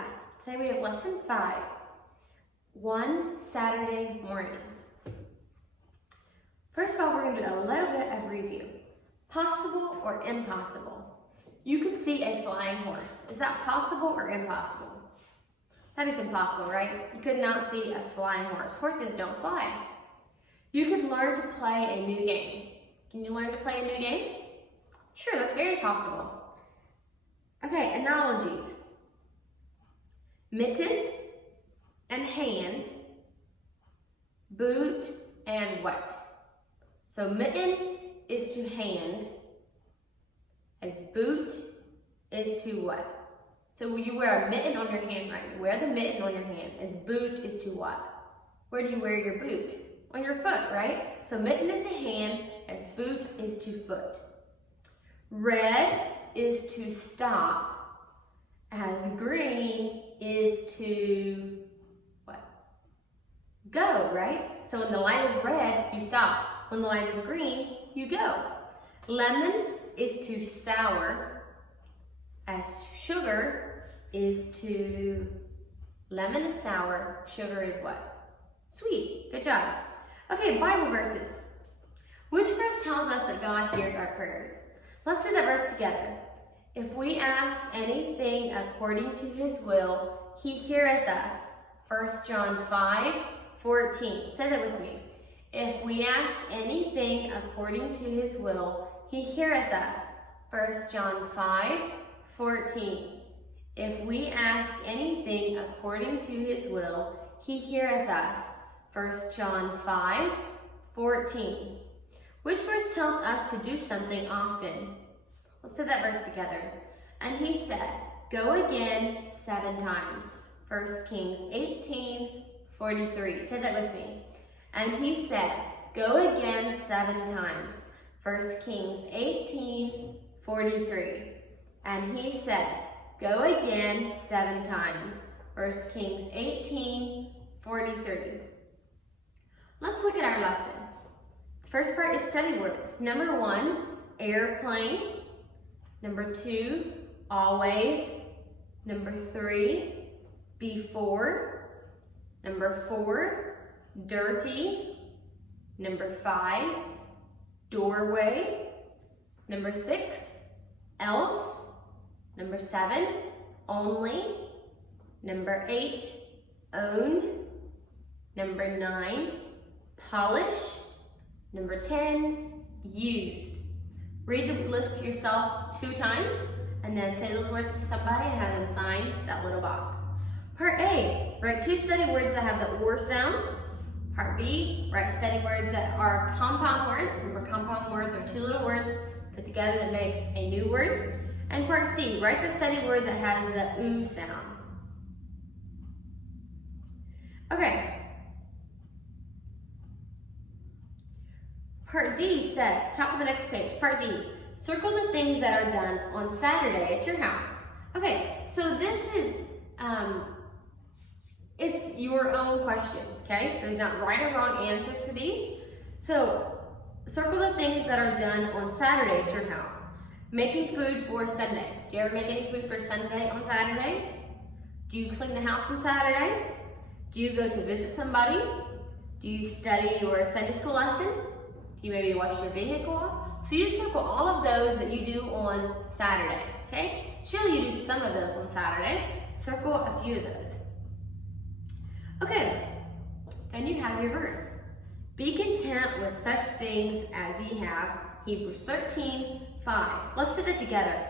class. Today we have lesson 5, one Saturday morning. First of all, we're going to do a little bit of review. Possible or impossible? You could see a flying horse. Is that possible or impossible? That is impossible, right? You could not see a flying horse. Horses don't fly. You could learn to play a new game. Can you learn to play a new game? Sure, that's very possible. Okay, analogies. Mitten and hand, boot and what? So mitten is to hand, as boot is to what? So you wear a mitten on your hand, right? You wear the mitten on your hand, as boot is to what? Where do you wear your boot? On your foot, right? So mitten is to hand, as boot is to foot. Red is to stop, as green is to what? Go, right? So when the light is red, you stop. When the light is green, you go. Lemon is to sour, as sugar is to, lemon is sour, sugar is what? Sweet. Good job. Okay, Bible verses. Which verse tells us that God hears our prayers? Let's say that verse together. If we ask anything according to his will, he heareth us. 1 John 5:14. Say that with me. If we ask anything according to his will, he heareth us. 1 John 5:14. If we ask anything according to his will, he heareth us. 1 John 5:14. Which verse tells us to do something often? Let's say that verse together. And he said, go again 7 times. 1 Kings 18:43. Say that with me. And he said, go again 7 times. 1 Kings 18:43. And he said, go again 7 times. 1 Kings 18:43. Let's look at our lesson. The first part is study words. Number 1, airplane. Number 2, always. Number 3, before. Number 4, dirty. Number 5, doorway. Number 6, else. Number 7, only. Number 8, own. Number 9, polish. Number 10, used. Read the list to yourself 2 times and then say those words to somebody and have them sign that little box. Part A, write 2 study words that have the or sound. Part B, write study words that are compound words. Remember, compound words are 2 little words put together that make a new word. And part C, write the study word that has the oo sound. Okay. Part D says, top of the next page, Part D, circle the things that are done on Saturday at your house. Okay, so this is, it's your own question, okay? There's not right or wrong answers for these. So, circle the things that are done on Saturday at your house. Making food for Sunday. Do you ever make any food for Sunday on Saturday? Do you clean the house on Saturday? Do you go to visit somebody? Do you study your Sunday school lesson? Do you maybe wash your vehicle off? So you circle all of those that you do on Saturday, okay? Surely you do some of those on Saturday. Circle a few of those. Okay, then you have your verse. Be content with such things as ye have. Hebrews 13:5. Let's say that together.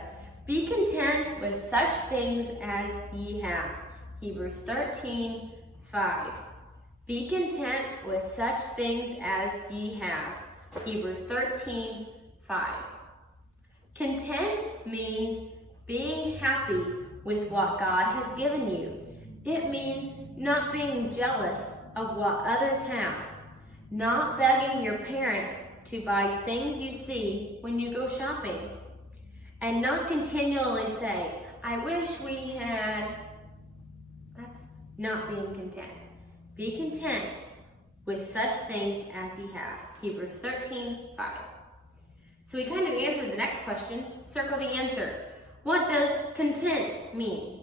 Be content with such things as ye have. Hebrews 13:5. Be content with such things as ye have. Hebrews 13:5. Content means being happy with what God has given you. It means not being jealous of what others have, not begging your parents to buy things you see when you go shopping, and not continually say, I wish we had. That's not being content. Be content with such things as ye have. Hebrews 13:5. So we kind of answered the next question. Circle the answer. What does content mean?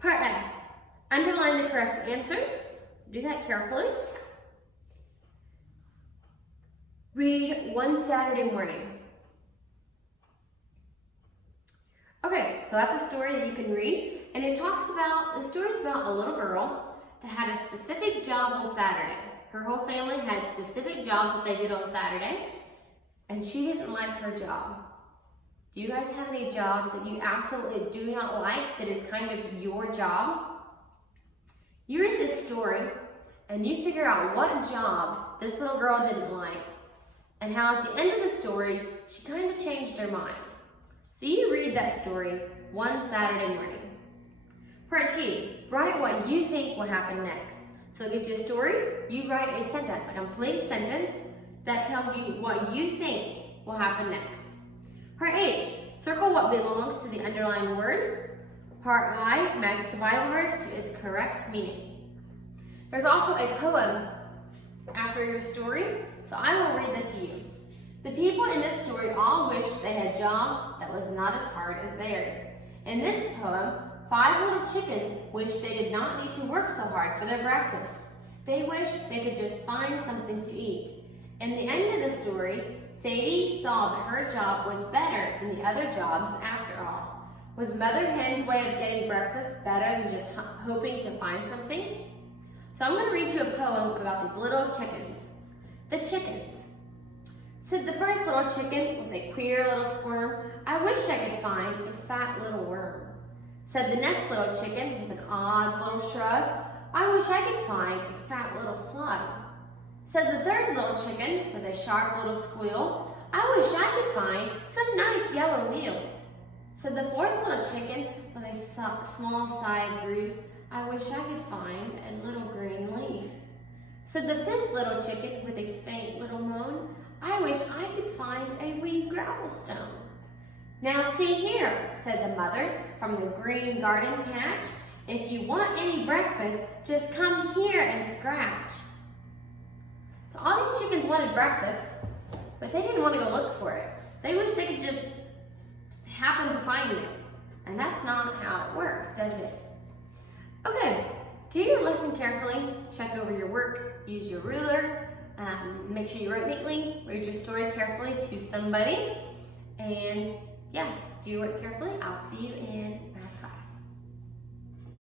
Part F, underline the correct answer. Do that carefully. Read One Saturday Morning. Okay, so that's a story that you can read, and the story's about a little girl that had a specific job on Saturday. Her whole family had specific jobs that they did on Saturday, and she didn't like her job. Do you guys have any jobs that you absolutely do not like that is kind of your job? You read this story, and you figure out what job this little girl didn't like, and how at the end of the story, she kind of changed her mind. So you read that story One Saturday Morning. Part 2, write what you think will happen next. So it gives you a story, you write a sentence, a complete sentence that tells you what you think will happen next. Part H, circle what belongs to the underlined word. Part I, match the Bible verse to its correct meaning. There's also a poem after your story, so I will read that to you. The people in this story all wished they had a job that was not as hard as theirs. In this poem, 5 little chickens wished they did not need to work so hard for their breakfast. They wished they could just find something to eat. In the end of the story, Sadie saw that her job was better than the other jobs after all. Was Mother Hen's way of getting breakfast better than just hoping to find something? So I'm going to read you a poem about these little chickens. The chickens. Said the first little chicken with a queer little squirm, I wish I could find a fat little worm. Said the next little chicken with an odd little shrug, I wish I could find a fat little slug. Said the third little chicken with a sharp little squeal, I wish I could find some nice yellow meal. Said the fourth little chicken with a small side groove, I wish I could find a little green leaf. Said the fifth little chicken with a faint little moan, I wish I could find a wee gravel stone. Now see here, said the mother from the green garden patch, if you want any breakfast, just come here and scratch. So all these chickens wanted breakfast, but they didn't want to go look for it. They wish they could just happen to find it. And that's not how it works, does it? Okay, do your lesson carefully, check over your work, use your ruler, make sure you write neatly, read your story carefully to somebody, and yeah, do your work carefully. I'll see you in math.